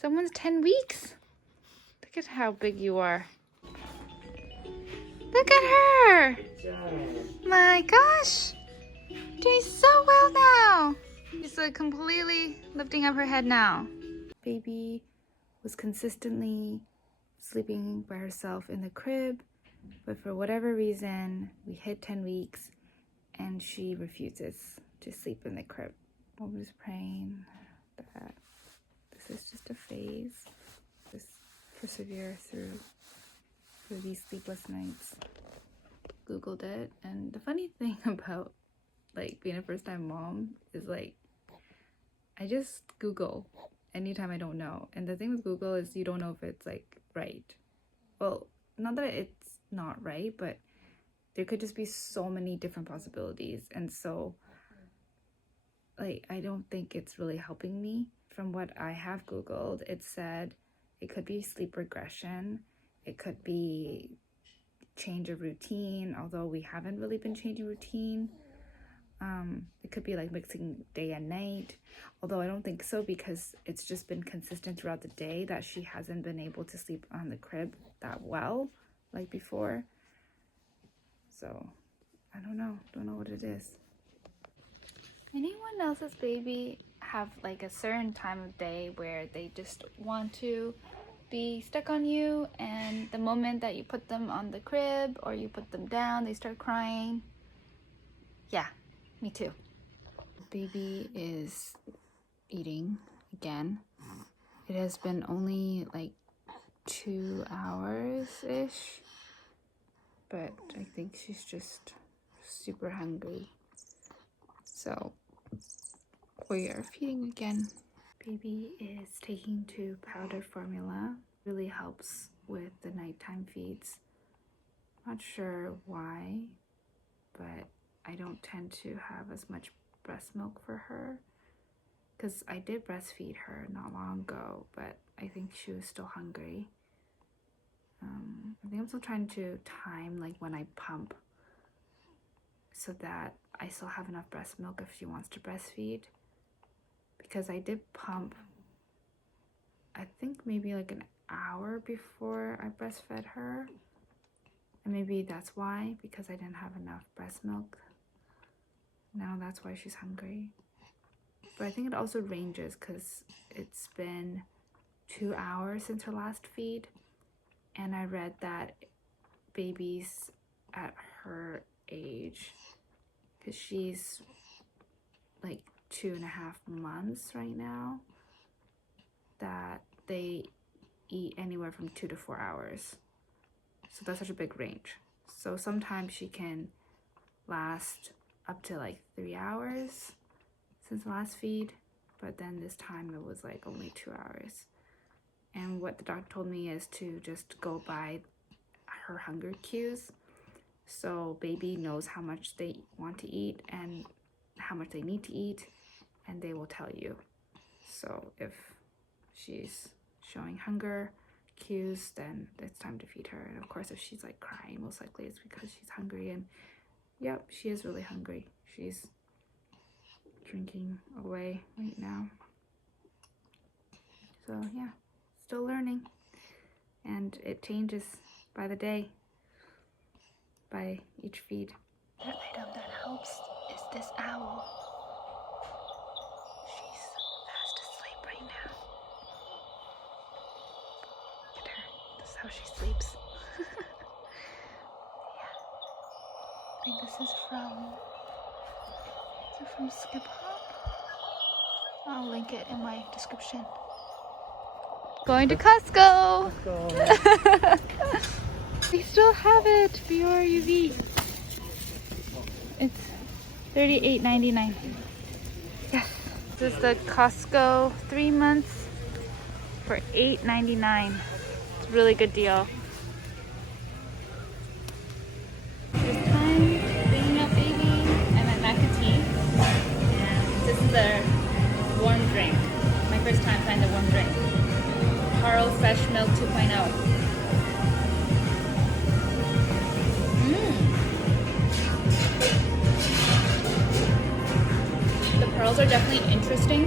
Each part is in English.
Someone's 10 weeks? Look at how big you are. Look at her! My gosh! Doing so well now! She's like completely lifting up her head now. Baby was consistently sleeping by herself in the crib, but for whatever reason, we hit 10 weeks and she refuses to sleep in the crib. I'm just praying that this is just a phase. Just persevere through these sleepless nights. Googled it, and the funny thing about like being a first-time mom is like I just Google anytime I don't know. And the thing with Google is you don't know if it's like right. Well, not that it's not right, but there could just be so many different possibilities. And so like I don't think it's really helping me. From what I have Googled, it said it could be sleep regression, it could be change of routine, although we haven't really been changing routine. It could be like mixing day and night, although I don't think so because it's just been consistent throughout the day that she hasn't been able to sleep on the crib that well like before. So I don't know what it is. Anyone else's baby have like a certain time of day where they just want to be stuck on you, and the moment that you put them on the crib or you put them down, they start crying? Yeah, me too. Baby is eating again. It has been only like 2 hours-ish, but I think she's just super hungry. So we are feeding again. Baby is taking to powder formula. Really helps with the nighttime feeds. Not sure why, but I don't tend to have as much breast milk for her because I did breastfeed her not long ago, but I think she was still hungry. I think I'm still trying to time like when I pump so that I still have enough breast milk if she wants to breastfeed, because I did pump I think maybe like an hour before I breastfed her, and maybe that's why, because I didn't have enough breast milk. Now that's why she's hungry. But I think it also ranges because it's been 2 hours since her last feed, and I read that babies at her age, because she's like 2.5 months right now, that they eat anywhere from 2 to 4 hours. So that's such a big range. So sometimes she can last up to like 3 hours since the last feed, but then this time it was like only 2 hours. And what the doctor told me is to just go by her hunger cues. So baby knows how much they want to eat and how much they need to eat, and they will tell you. So if she's showing hunger cues, then it's time to feed her. And of course, if she's like crying, most likely it's because she's hungry. And yep, she is really hungry. She's drinking away right now. So yeah, still learning, and it changes by the day, by each feed. The item that helps is this owl. She's fast asleep right now. Look at her. This is how she sleeps. Yeah. I think this is from Skip Hop. I'll link it in my description. Going to Costco. We still have it for your UV. It's $38.99. Yes. This is the Costco 3 months for $8.99. It's a really good deal. It's time bringing up baby. I'm at Mac and Tea. And this is the warm drink. My first time trying the warm drink. Carl Fresh Milk 2.0. The pearls are definitely interesting,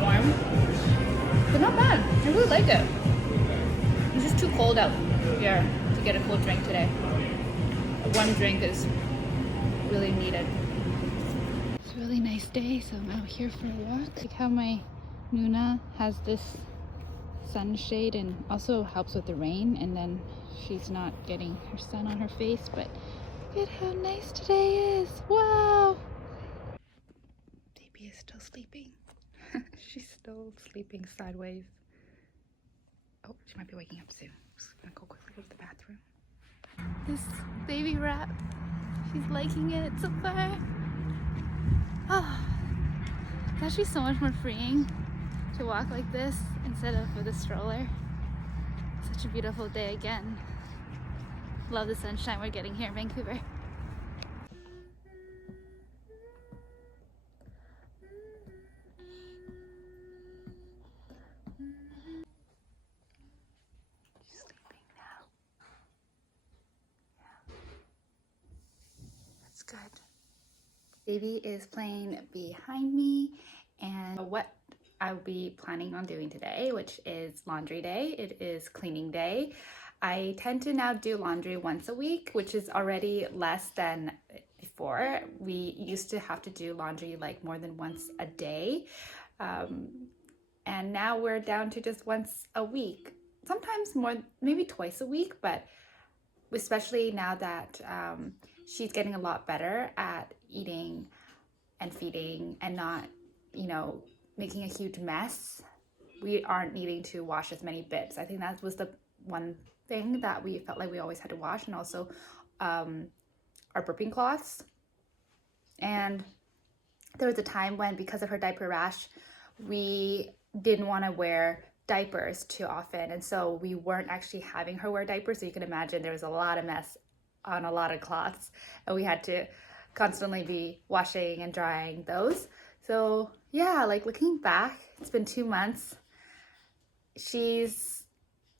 warm. They're not bad. I really like it. It's just too cold out here to get a cold drink today. A warm drink is really needed. It's a really nice day, so I'm out here for a walk. Like how my Nuna has this sunshade and also helps with the rain, and then she's not getting her sun on her face, but look at how nice today is. Wow. Baby is still sleeping. She's still sleeping sideways. Oh, she might be waking up soon. I'm just gonna go quickly go to the bathroom. This baby wrap, she's liking it so far. Oh, it's actually so much more freeing to walk like this instead of with a stroller. Such a beautiful day again. Love the sunshine we're getting here in Vancouver. She's sleeping now. Yeah. That's good. Baby is playing behind me, and what I'll be planning on doing today, which is laundry day. It is cleaning day. I tend to now do laundry once a week, which is already less than before. We used to have to do laundry like more than once a day. And now we're down to just once a week, sometimes more, maybe twice a week, but especially now that she's getting a lot better at eating and feeding and not, making a huge mess, we aren't needing to wash as many bibs. I think that was the one thing that we felt like we always had to wash, and also our burping cloths. And there was a time when, because of her diaper rash, we didn't want to wear diapers too often, and so we weren't actually having her wear diapers. So you can imagine there was a lot of mess on a lot of cloths, and we had to constantly be washing and drying those. So yeah, like looking back, it's been 2 months. She's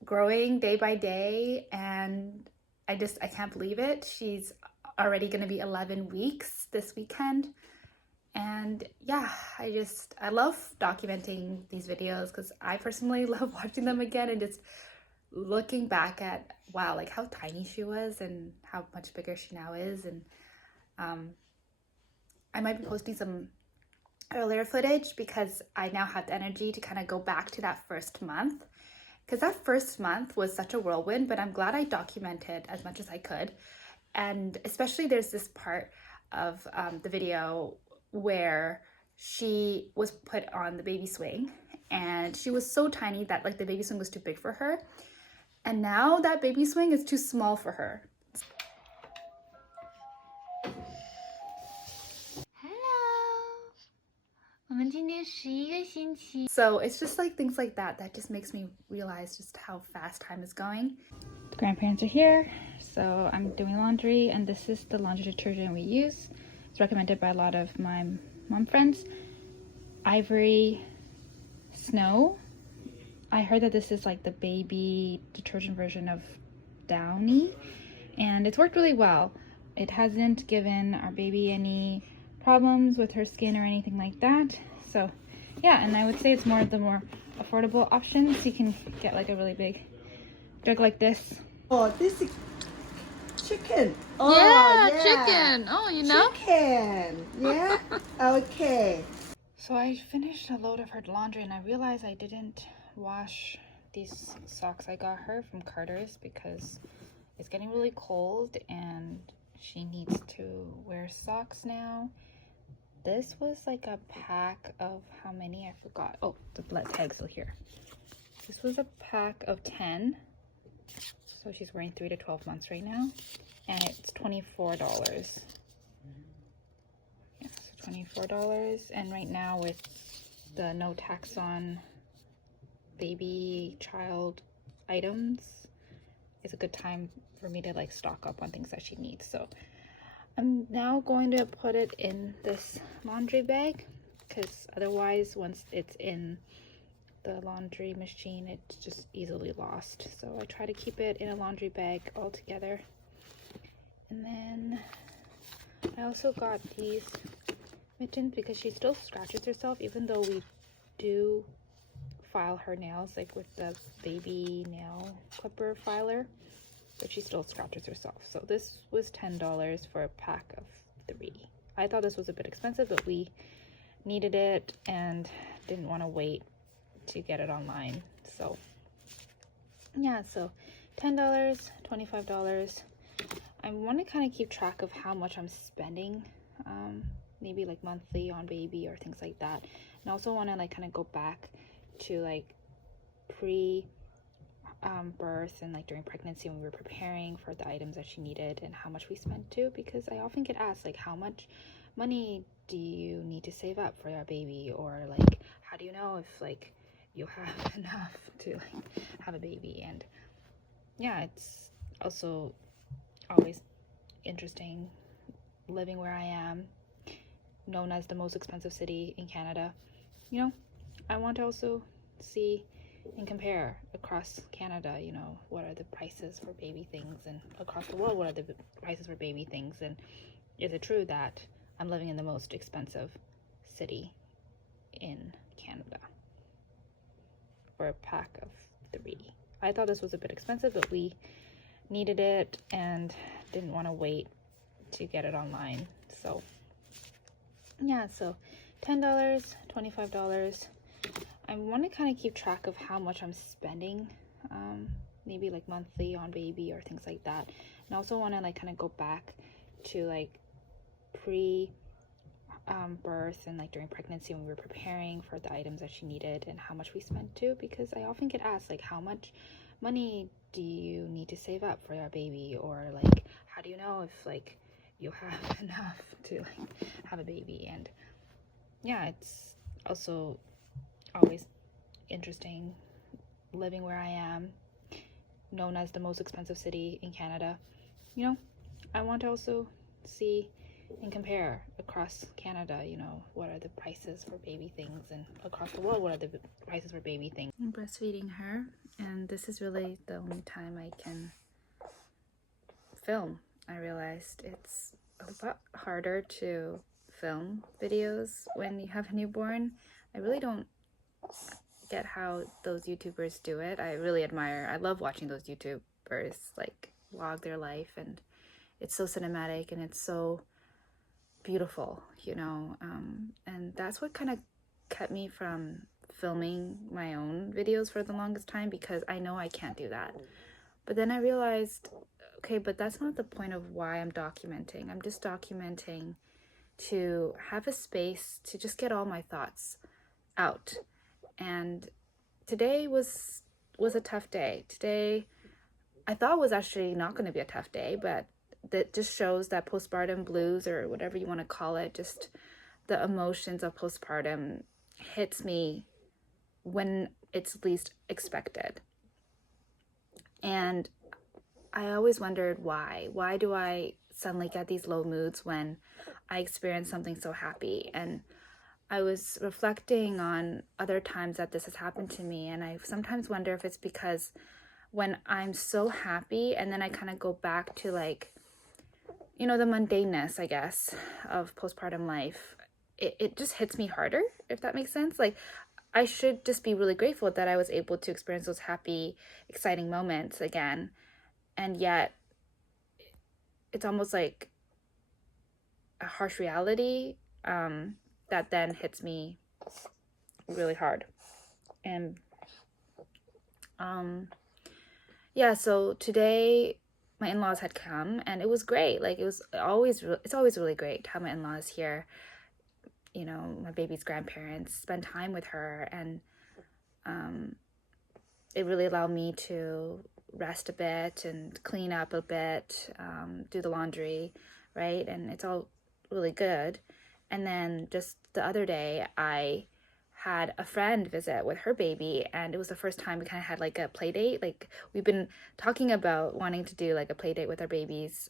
growing day by day, and I can't believe it. She's already going to be 11 weeks this weekend. And yeah, I love documenting these videos because I personally love watching them again and just looking back at, wow, like how tiny she was and how much bigger she now is. And I might be posting some earlier footage because I now have the energy to kind of go back to that first month, because that first month was such a whirlwind, but I'm glad I documented as much as I could. And especially there's this part of the video where she was put on the baby swing, and she was so tiny that like the baby swing was too big for her, and now that baby swing is too small for her. So it's just like things like that just makes me realize just how fast time is going. The grandparents are here, so I'm doing laundry, and this is the laundry detergent we use. It's recommended by a lot of my mom friends. Ivory Snow. I heard that this is like the baby detergent version of Downy, and it's worked really well. It hasn't given our baby any problems with her skin or anything like that. So yeah, and I would say it's more of the more affordable options. You can get like a really big jug like this. Oh, this is chicken. Oh, yeah, chicken. Oh, you know? Chicken. Yeah? Okay. So I finished a load of her laundry, and I realized I didn't wash these socks I got her from Carter's because it's getting really cold and she needs to wear socks now. This was like a pack of how many? I forgot. Oh, the blood tag's still here. This was a pack of 10. So she's wearing 3 to 12 months right now. And it's $24. Yeah, so $24. And right now with the no tax on baby child items, it's a good time for me to like stock up on things that she needs. So I'm now going to put it in this laundry bag, because otherwise once it's in the laundry machine it's just easily lost. So I try to keep it in a laundry bag all together. And then I also got these mittens because she still scratches herself, even though we do file her nails like with the baby nail clipper filer, but she still scratches herself. So this was $10 for a pack of 3. I thought this was a bit expensive, but we needed it and didn't want to wait to get it online. So yeah, so $10, $25. I want to kind of keep track of how much I'm spending, maybe like monthly on baby or things like that. And I also want to like kind of go back to like pre birth and like during pregnancy when we were preparing for the items that she needed and how much we spent too, because I often get asked like, how much money do you need to save up for your baby, or like how do you know if like you have enough to like have a baby? And yeah, it's also always interesting living where I am, known as the most expensive city in Canada. You know, I want to also see and compare across Canada, you know, what are the prices for baby things, and across the world, what are the prices for baby things, and is it true that I'm living in the most expensive city in Canada for a pack of 3. I thought this was a bit expensive, but we needed it and didn't want to wait to get it online. So yeah, so $10, $25. I want to kind of keep track of how much I'm spending, maybe like monthly on baby or things like that. And I also want to like kind of go back to like pre birth and like during pregnancy when we were preparing for the items that she needed and how much we spent too, because I often get asked like, how much money do you need to save up for your baby, or like how do you know if like you have enough to like have a baby? And yeah, it's also always interesting living where I am, known as the most expensive city in Canada. You know, I want to also see and compare across Canada, you know, what are the prices for baby things, and across the world, what are the prices for baby things. I'm breastfeeding her, and this is really the only time I can film. I realized it's a lot harder to film videos when you have a newborn. I really don't get how those YouTubers do it. I really admire, I love watching those YouTubers like vlog their life, and it's so cinematic and it's so beautiful, you know, and that's what kind of kept me from filming my own videos for the longest time, because I know I can't do that. But then I realized, okay, but that's not the point of why I'm documenting. I'm just documenting to have a space to just get all my thoughts out. And today was a tough day. Today I thought was actually not going to be a tough day, but that just shows that postpartum blues, or whatever you want to call it, just the emotions of postpartum hits me when it's least expected. And I always wondered why. Why do I suddenly get these low moods when I experience something so happy? And I was reflecting on other times that this has happened to me, and I sometimes wonder if it's because when I'm so happy and then I kind of go back to like, you know, the mundaneness, I guess, of postpartum life, it just hits me harder, if that makes sense. Like, I should just be really grateful that I was able to experience those happy, exciting moments again. And yet, it's almost like a harsh reality that then hits me really hard. And yeah, so today my in-laws had come, and it was great. Like, it's always really great to have my in-laws here, you know, my baby's grandparents, spend time with her. And it really allowed me to rest a bit and clean up a bit, do the laundry, right? And it's all really good. And then just the other day, I had a friend visit with her baby, and it was the first time we kind of had like a play date. Like, we've been talking about wanting to do like a play date with our babies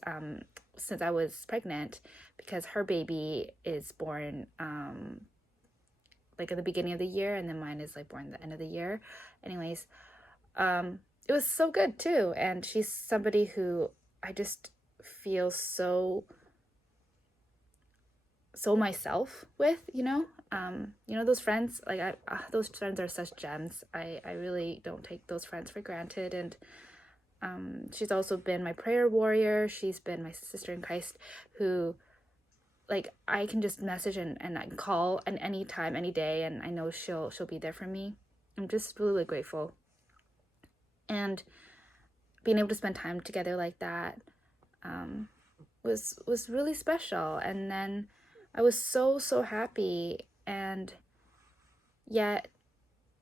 since I was pregnant, because her baby is born like at the beginning of the year, and then mine is like born at the end of the year. Anyways, it was so good too. And she's somebody who I just feel so myself with, you know, You know, those friends, like those friends are such gems. I really don't take those friends for granted. And she's also been my prayer warrior. She's been my sister in Christ who, like, I can just message and I can call at any time, any day, and I know she'll be there for me. I'm just really grateful. And being able to spend time together like that was really special. And then I was so happy. And yet,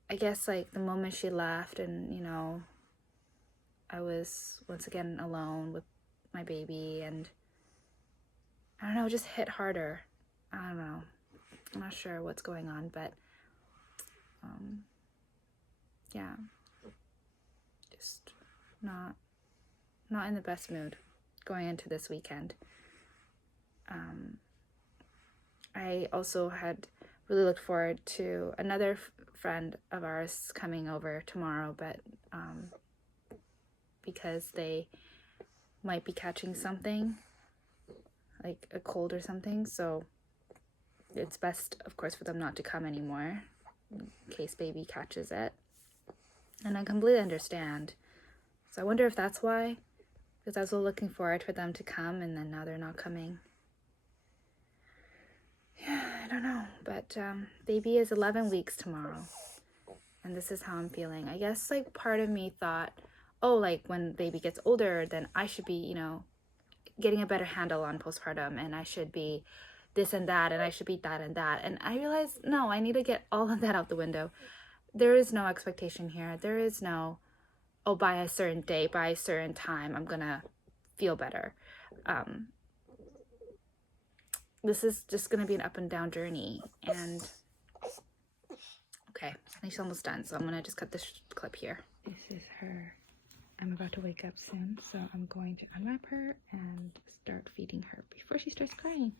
I guess, like, the moment she left and, you know, I was once again alone with my baby, and I don't know, it just hit harder. I don't know. I'm not sure what's going on, but yeah, just not in the best mood going into this weekend. I also had really looked forward to another friend of ours coming over tomorrow, but because they might be catching something, like a cold or something, so it's best, of course, for them not to come anymore in case baby catches it. And I completely understand. So I wonder if that's why, because I was so looking forward for them to come, and then now they're not coming. Yeah, I don't know, but baby is 11 weeks tomorrow, and this is how I'm feeling. I guess, like, part of me thought, oh, like, when baby gets older, then I should be, you know, getting a better handle on postpartum, and I should be this and that, and I should be that and that. And I realized, no, I need to get all of that out the window. There is no expectation here. There is no, oh, by a certain day, by a certain time, I'm gonna feel better. This is just gonna be an up and down journey. And okay, I think she's almost done, so I'm gonna just cut this clip here. This is her. I'm about to wake up soon, so I'm going to unwrap her and start feeding her before she starts crying.